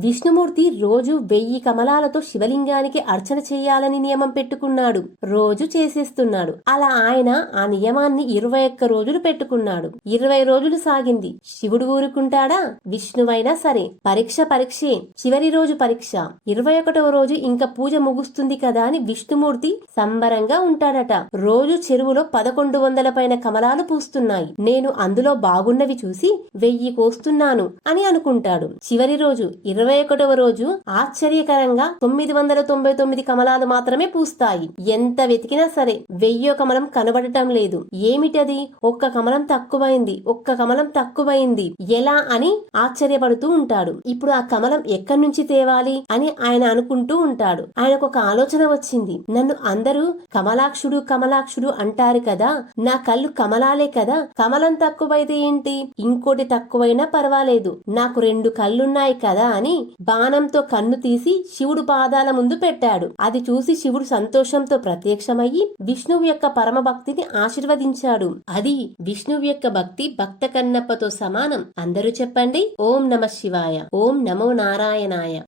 విష్ణుమూర్తి రోజు వెయ్యి కమలాలతో శివలింగానికి అర్చన చేయాలని నియమం పెట్టుకున్నాడు. రోజు చేసేస్తున్నాడు. అలా ఆయన ఆ నియమాన్ని ఇరవై ఒక్క రోజులు పెట్టుకున్నాడు. ఇరవై రోజులు సాగింది. శివుడు ఊరుకుంటాడా? విష్ణువైనా సరే. పరీక్ష పరీక్షే. చివరి రోజు పరీక్ష. ఇరవై ఒకటవ రోజు ఇంకా పూజ ముగుస్తుంది కదా అని విష్ణుమూర్తి సంబరంగా ఉంటాడట. రోజు చెరువులో పదకొండు వందల పైన కమలాలు పూస్తున్నాయి. నేను అందులో బాగున్నవి చూసి వెయ్యి కోస్తున్నాను అని అనుకుంటాడు. చివరి రోజు ఇరవై ఇరవై ఒకటవ రోజు ఆశ్చర్యకరంగా తొమ్మిది వందల తొంభై తొమ్మిది కమలాలు మాత్రమే పూస్తాయి. ఎంత వెతికినా సరే వెయ్యో కమలం కనబడటం లేదు. ఏమిటది? ఒక్క కమలం తక్కువైంది. ఒక్క కమలం తక్కువైంది. ఎలా అని ఆశ్చర్యపడుతూ ఉంటాడు. ఇప్పుడు ఆ కమలం ఎక్కడి నుంచి తేవాలి అని ఆయన అనుకుంటూ ఉంటాడు. ఆయనకు ఒక ఆలోచన వచ్చింది. నన్ను అందరూ కమలాక్షుడు కమలాక్షుడు అంటారు కదా. నా కళ్ళు కమలాలే కదా. కమలం తక్కువైతే ఏంటి? ఇంకోటి తక్కువైనా పర్వాలేదు. నాకు రెండు కళ్ళున్నాయి కదా అని బాణంతో కన్ను తీసి శివుడు పాదాల ముందు పెట్టాడు. అది చూసి శివుడు సంతోషంతో ప్రత్యక్షమయ్యి విష్ణువు యొక్క పరమ భక్తిని ఆశీర్వదించాడు. అది విష్ణువు యొక్క భక్తి భక్త కన్నప్పతో సమానం. అందరూ చెప్పండి. ఓం నమ శివాయ. ఓం నమో నారాయణాయ.